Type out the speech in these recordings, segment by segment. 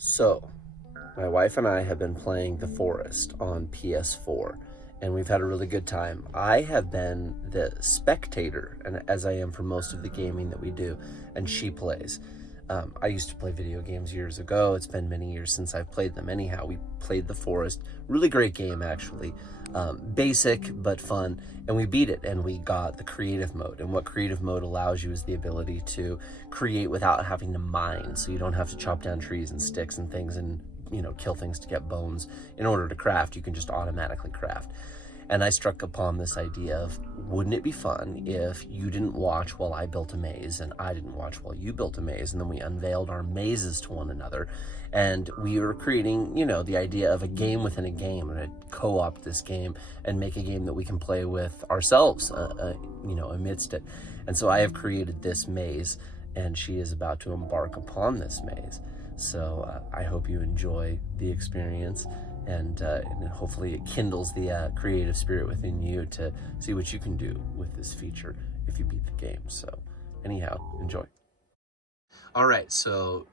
So, my wife and I have been playing The Forest on PS4, and we've had a really good time. I have been the spectator, and as I am for most of the gaming that we do, and she plays. I used to play video games years ago. It's been many years since I've played them. Anyhow, we played The Forest. Really great game, actually. Basic but fun, and we beat it. And we got the creative mode. And what creative mode allows you is the ability to create without having to mine. So you don't have to chop down trees and sticks and things and kill things to get bones in order to craft. You can just automatically craft. And I struck upon this idea of, wouldn't it be fun if you didn't watch while I built a maze and I didn't watch while you built a maze, and then we unveiled our mazes to one another, and we were creating, the idea of a game within a game, and I'd co-opt this game and make a game that we can play with ourselves, amidst it. And so I have created this maze, and she is about to embark upon this maze. So I hope you enjoy the experience, and hopefully it kindles the creative spirit within you to see what you can do with this feature if you beat the game. So anyhow, enjoy. All right, so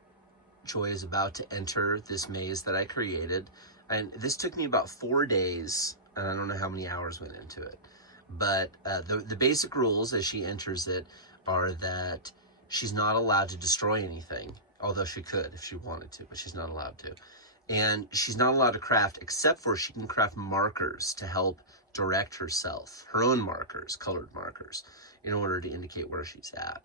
Joy is about to enter this maze that I created, and this took me about 4 days, and I don't know how many hours went into it. But the basic rules as she enters it are that she's not allowed to destroy anything, although she could if she wanted to, but she's not allowed to. And she's not allowed to craft, except for she can craft markers to help direct herself, her own markers, colored markers, in order to indicate where she's at.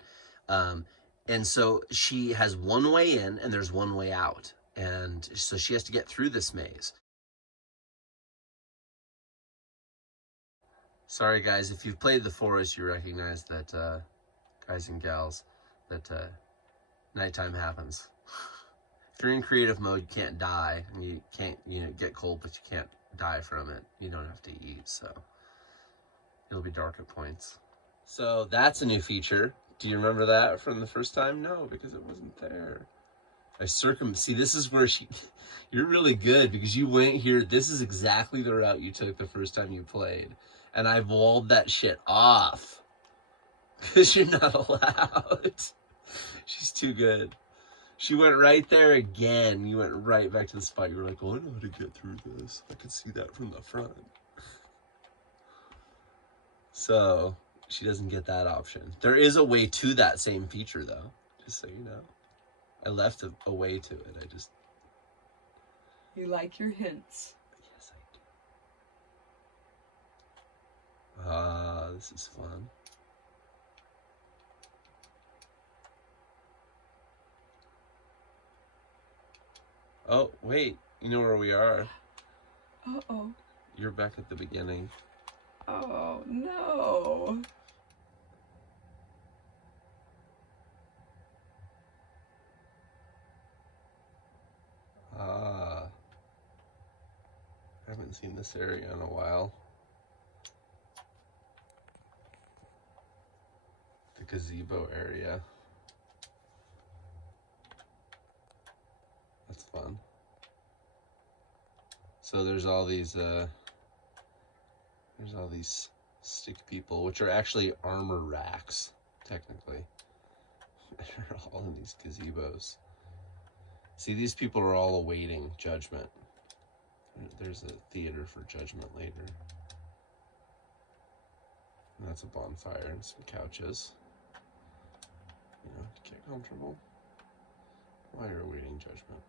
And so she has one way in and there's one way out. And so she has to get through this maze. Sorry guys, if you've played The Forest, you recognize that, guys and gals, that nighttime happens. If you're in creative mode, you can't die, and you can't, get cold, but you can't die from it. You don't have to eat, so it'll be dark at points. So that's a new feature. Do you remember that from the first time? No, because it wasn't there. See, this is where you're really good, because you went here. This is exactly the route you took the first time you played. And I walled that shit off. Because you're not allowed. She's too good. She went right there again. You went right back to the spot. You were like, oh, I know how to get through this. I could see that from the front. So she doesn't get that option. There is a way to that same feature, though, just so you know. I left a way to it. You like your hints. Yes, I do. Ah, this is fun. Oh, wait. You know where we are. Uh-oh. You're back at the beginning. Oh, no. Ah. I haven't seen this area in a while. The gazebo area. That's fun. So there's all these stick people, which are actually armor racks, technically. They're all in these gazebos. See, these people are all awaiting judgment. There's a theater for judgment later. And that's a bonfire and some couches. To get comfortable while you're awaiting judgment.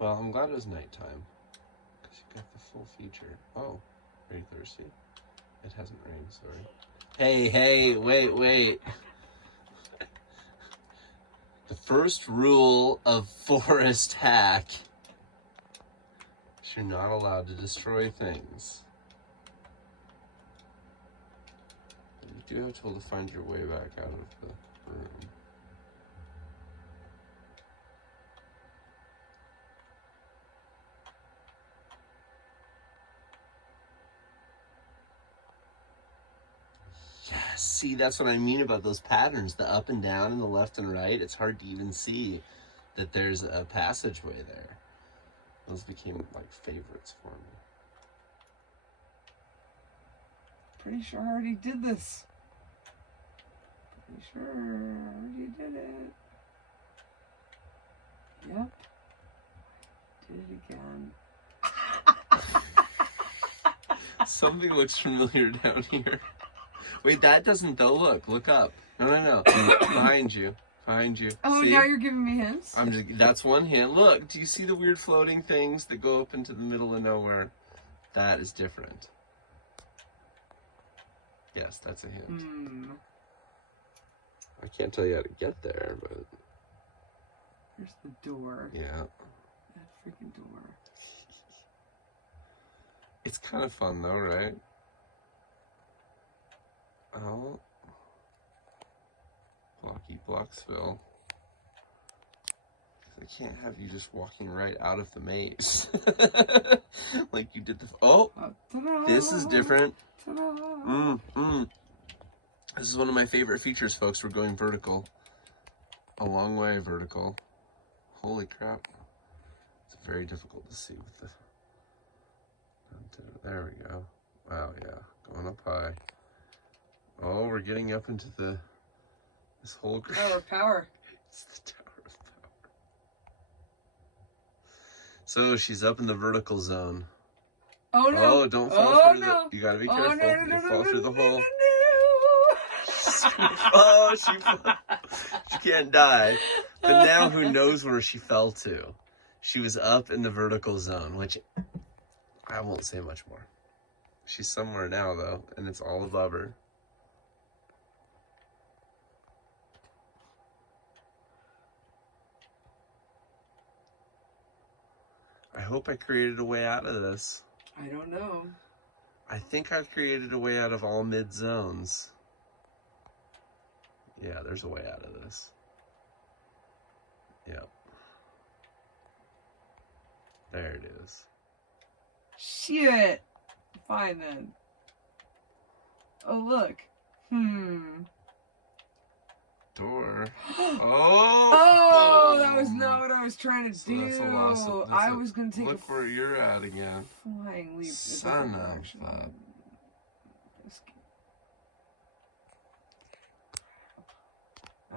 Well, I'm glad it was nighttime, because you got the full feature. Oh, are you thirsty? It hasn't rained, sorry. Hey, wait. The first rule of Forest Hack is you're not allowed to destroy things. You do have to be able to find your way back out of the room. Yes, see, that's what I mean about those patterns, the up and down and the left and right. It's hard to even see that there's a passageway there. Those became like favorites for me. Pretty sure I already did this. Pretty sure I already did it. Yep. Did it again. Something looks familiar down here. Wait, that doesn't though. Look up. No. Behind you. Oh, see? now you're giving me hints? That's one hint. Look, do you see the weird floating things that go up into the middle of nowhere? That is different. Yes, that's a hint. I can't tell you how to get there, but... Here's the door. Yeah. That freaking door. It's kind of fun though, right? Oh. Blocksville. I can't have you just walking right out of the maze. Like you did the... Oh! This is different. This is one of my favorite features, folks. We're going vertical. A long way vertical. Holy crap. It's very difficult to see with the... There we go. Wow, yeah. Going up high. Oh, we're getting up into this whole... Tower of Power. It's the Tower of Power. So she's up in the vertical zone. Oh no! Oh, don't fall through no. You gotta be Oh, careful. no, You fall through the hole. No. Oh, she can't die. But now who knows where she fell to? She was up in the vertical zone, which I won't say much more. She's somewhere now though, and it's all above her. I hope I created a way out of this. I don't know. I think I've created a way out of all mid zones. Yeah, there's a way out of this. Yep. There it is. Shit. Fine then. Oh look. Door. Oh, that was not what I was trying to do. That's a loss. I was going to take look where you're at again. flying leap. Son of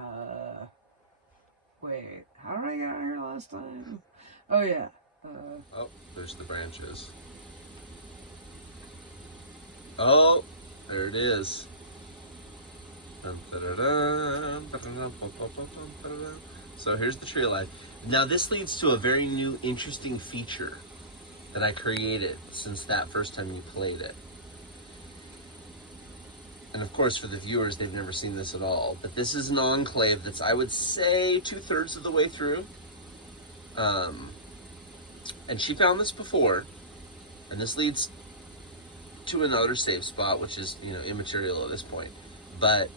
a... Wait, how did I get out here last time? Oh yeah. Oh, there's the branches. Oh, there it is. So here's the tree of life. Now this leads to a very new, interesting feature that I created since that first time you played it. And of course, for the viewers, they've never seen this at all. But this is an enclave that's, I would say, 2/3 of the way through. And she found this before. And this leads to another save spot, which is, immaterial at this point. But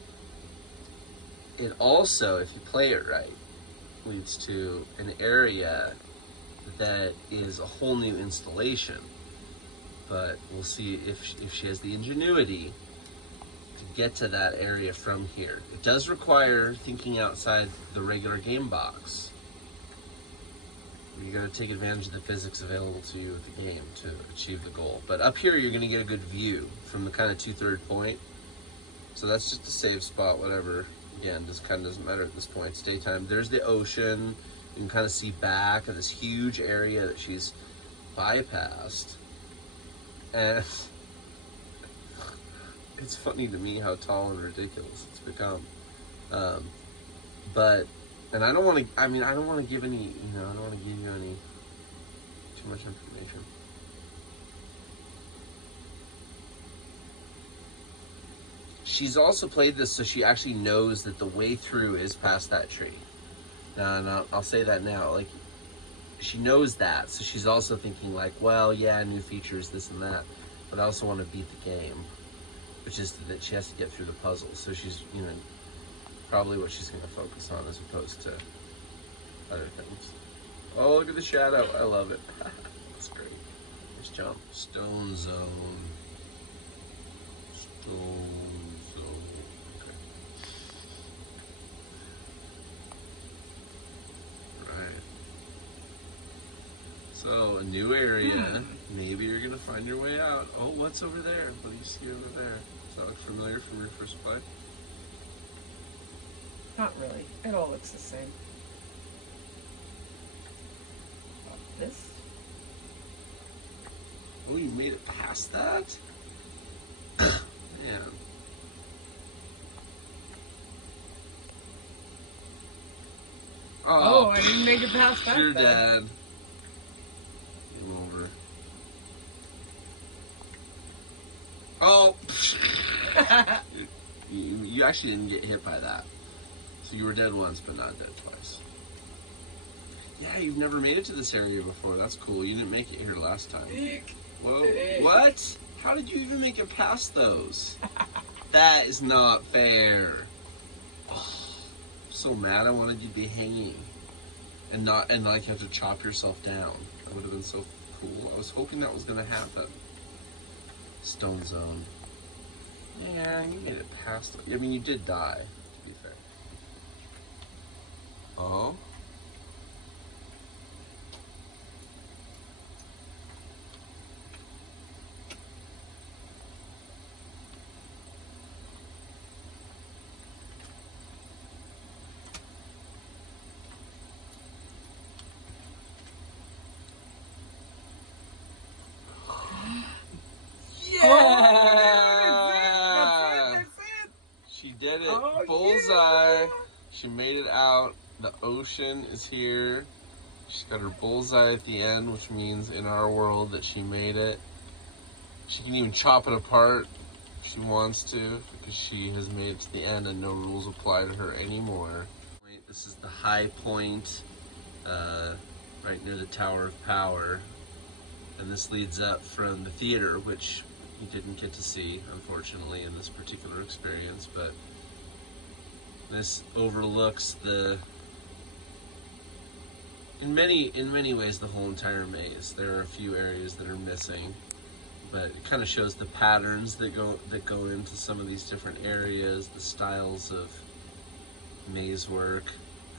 it also, if you play it right, leads to an area that is a whole new installation. But we'll see if she has the ingenuity to get to that area from here. It does require thinking outside the regular game box. You gotta take advantage of the physics available to you with the game to achieve the goal. But up here, you're gonna get a good view from the kind of 2/3 point. So that's just a save spot, whatever. Again, just kind of doesn't matter at this point. It's daytime. There's the ocean. You can kind of see back of this huge area that she's bypassed. And it's funny to me how tall and ridiculous it's become. And I don't want to, I don't want to give any, I don't want to give you any, too much information. She's also played this so she actually knows that the way through is past that tree. Now, I'll say that now, like, she knows that, so she's also thinking like, well, yeah, new features, this and that, but I also want to beat the game, which is that she has to get through the puzzle. So she's, probably what she's going to focus on as opposed to other things. Oh, look at the shadow. I love it. That's great. Let's jump. Stone zone. Stone zone. Okay. Right. So, a new area. Maybe you're going to find your way out. Oh, what's over there? What do you see over there? that look familiar from your first play? Not really. It all looks the same. This? Oh, you made it past that? Man. Oh, I didn't make it past that. You're then. dead. Game over. Oh! you actually didn't get hit by that. So you were dead once, but not dead twice. Yeah, you've never made it to this area before. That's cool. You didn't make it here last time. Whoa. What? How did you even make it past those? That is not fair. Oh, I'm so mad. I wanted you to be hanging. And like have to chop yourself down. That would have been so cool. I was hoping that was going to happen. Stone zone. Yeah, you made it past. I mean, you did die, to be fair. Oh. That's it. She did it. Oh, Bullseye. yeah. She made it out. The ocean is here. She's got her bullseye at the end, which means in our world that she made it. She can even chop it apart if she wants to, because she has made it to the end and no rules apply to her anymore. This is the high point, right near the Tower of Power. And this leads up from the theater, which you didn't get to see, unfortunately, in this particular experience, but this overlooks in many ways the whole entire maze. There are a few areas that are missing, but it kind of shows the patterns that go into some of these different areas, the styles of maze work,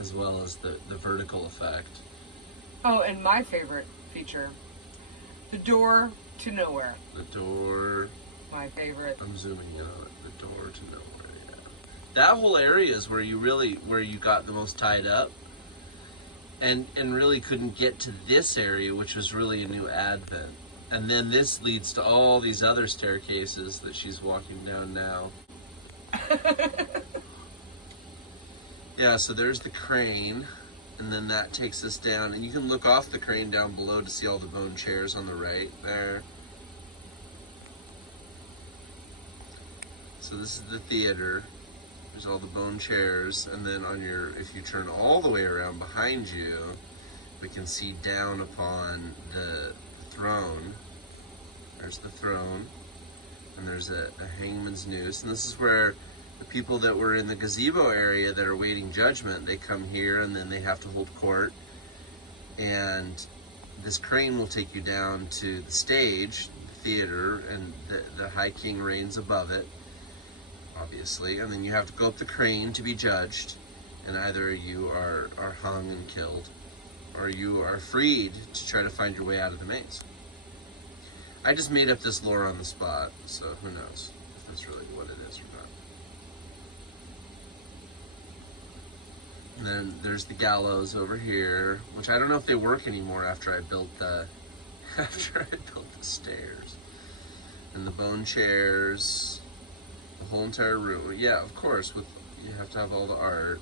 as well as the vertical effect. Oh, and my favorite feature, the door to nowhere. The door. My favorite. I'm zooming in on it. The door to nowhere. Yeah. That whole area is where you got the most tied up, and really couldn't get to this area, which was really a new advent. And then this leads to all these other staircases that she's walking down now. Yeah, so there's the crane, and then that takes us down, and you can look off the crane down below to see all the bone chairs on the right there. So this is the theater. There's all the bone chairs, and then if you turn all the way around behind you, we can see down upon the throne. There's the throne, and there's a hangman's noose, and this is where the people that were in the gazebo area that are waiting judgment, they come here and then they have to hold court. And this crane will take you down to the stage, the theater, and the High King reigns above it, obviously. And then you have to go up the crane to be judged, and either you are hung and killed, or you are freed to try to find your way out of the maze. I just made up this lore on the spot, so who knows if that's really what it is or not. And then there's the gallows over here, which I don't know if they work anymore after I built the stairs. And the bone chairs, the whole entire room. Yeah, of course, you have to have all the art.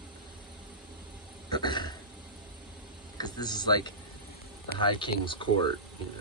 Because this is like the High King's court, you know.